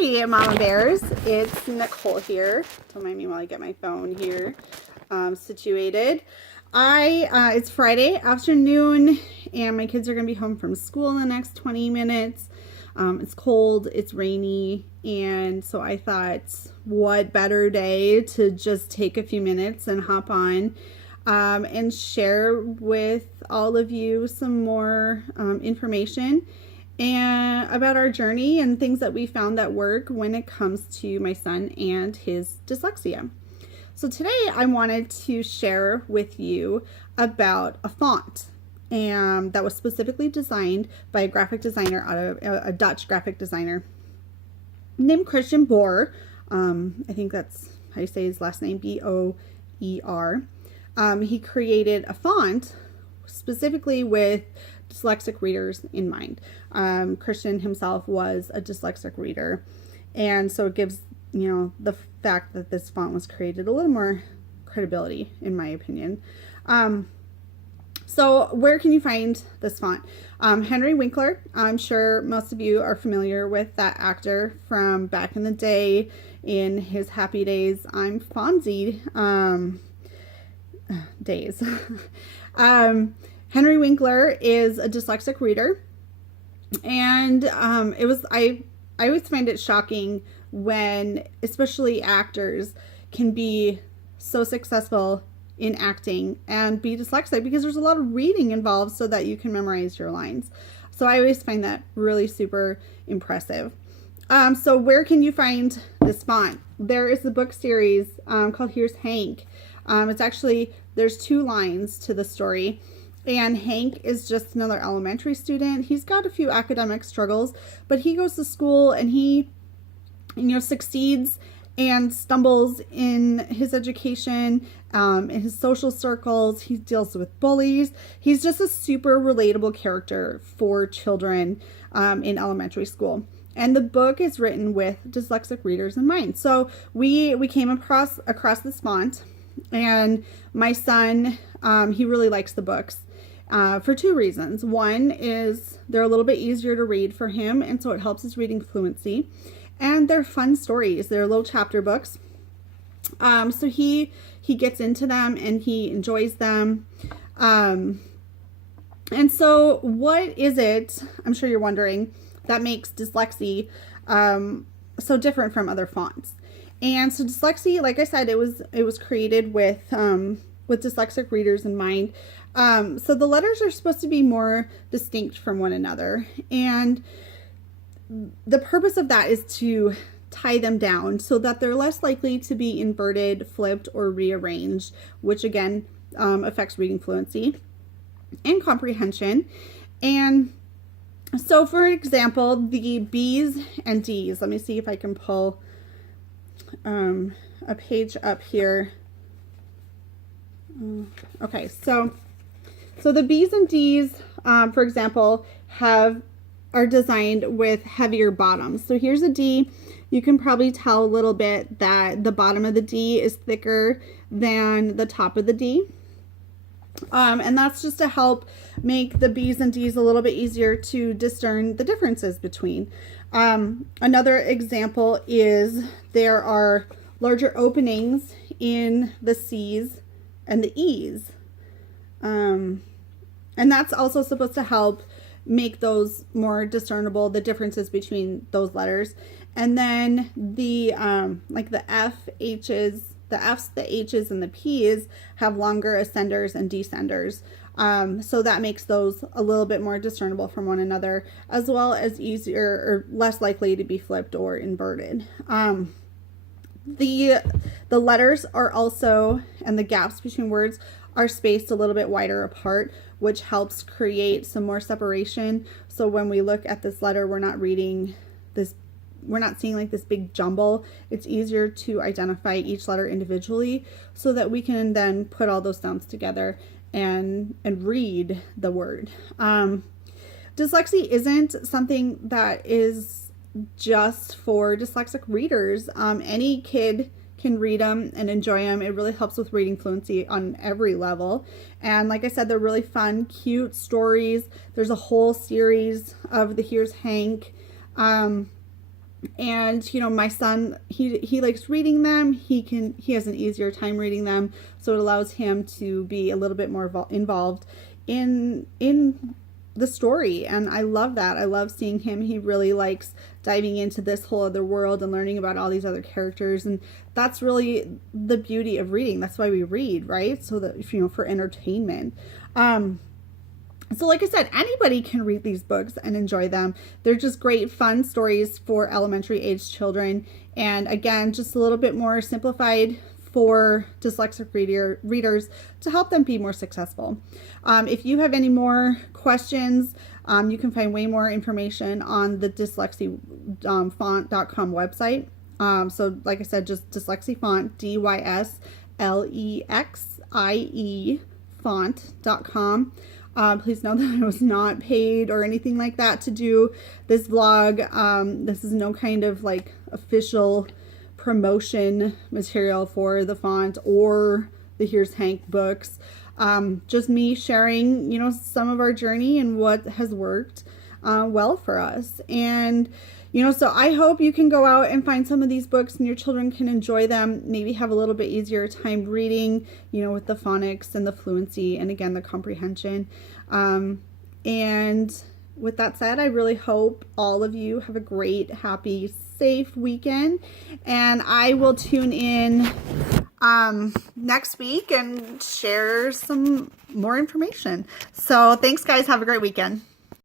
Hi, Mama Bears. It's Nicole here. Don't mind me while I get my phone here situated. It's Friday afternoon, and my kids are going to be home from school in the next 20 minutes. It's cold, it's rainy, and so I thought, what better day to just take a few minutes and hop on and share with all of you some more information and about our journey and things that we found that work when it comes to my son and his dyslexia. So today I wanted to share with you about a font that was specifically designed by a graphic designer out of a Dutch graphic designer named Christian Boer. I think that's how you say his last name, B-O-E-R. He created a font specifically with dyslexic readers in mind. Christian himself was a dyslexic reader, and so it gives the fact that this font was created a little more credibility, in my opinion. So where can you find this font? Henry Winkler, I'm sure most of you are familiar with that actor from back in the day in his Happy Days, I'm Fonzie days. Henry Winkler is a dyslexic reader, and I always find it shocking when especially actors can be so successful in acting and be dyslexic, because there's a lot of reading involved so that you can memorize your lines. So I always find that really super impressive. So where can you find this font? There is the book series called Here's Hank. It's actually, there's 2 lines to the story. And Hank is just another elementary student. He's got a few academic struggles, but he goes to school and he, succeeds and stumbles in his education, in his social circles. He deals with bullies. He's just a super relatable character for children in elementary school. And the book is written with dyslexic readers in mind. So we came across this font, and my son, he really likes the books. For 2 reasons. One is they're a little bit easier to read for him, and so it helps his reading fluency. And they're fun stories. They're little chapter books. So he gets into them and he enjoys them. And so what is it, I'm sure you're wondering, that makes Dyslexie so different from other fonts? And so Dyslexie, like I said, it was created with dyslexic readers in mind. So the letters are supposed to be more distinct from one another, and the purpose of that is to tie them down so that they're less likely to be inverted, flipped, or rearranged, which again affects reading fluency and comprehension. And so, for example, the B's and D's, let me see if I can pull a page up here. Okay, so the B's and D's, for example, are designed with heavier bottoms. So here's a D. You can probably tell a little bit that the bottom of the D is thicker than the top of the D. And that's just to help make the B's and D's a little bit easier to discern the differences between. Another example is there are larger openings in the C's and the E's. And that's also supposed to help make those more discernible, the differences between those letters. And then the like the F, H's, the F's, the H's, and the P's have longer ascenders and descenders. So that makes those a little bit more discernible from one another, as well as easier or less likely to be flipped or inverted. The letters are also, and the gaps between words are spaced a little bit wider apart, which helps create some more separation. So when we look at this letter, we're not reading this, we're not seeing like this big jumble. It's easier to identify each letter individually so that we can then put all those sounds together and read the word. Dyslexie isn't something that is just for dyslexic readers. Any kid can read them and enjoy them. It really helps with reading fluency on every level. And like I said, they're really fun, cute stories. There's a whole series of the Here's Hank. And you know, my son, he likes reading them. He has an easier time reading them, so it allows him to be a little bit more involved in the story. And I love that. I love seeing him. He really likes diving into this whole other world and learning about all these other characters. And that's really the beauty of reading. That's why we read, right? So that, you know, for entertainment. So like I said, anybody can read these books and enjoy them. They're just great, fun stories for elementary age children. And again, just a little bit more simplified for dyslexic readers to help them be more successful. If you have any more questions, you can find way more information on the dyslexiefont.com website. So like I said, just Dyslexie Font, DYSLEXIE font.com. Please know that I was not paid or anything like that to do this vlog. This is no kind of like official promotion material for the font or the Here's Hank books. Just me sharing, you know, some of our journey and what has worked well for us. And you know, so I hope you can go out and find some of these books and your children can enjoy them, maybe have a little bit easier time reading, you know, with the phonics and the fluency and again, the comprehension. And with that said, I really hope all of you have a great, happy, safe weekend. And I will tune in next week and share some more information. So thanks, guys. Have a great weekend.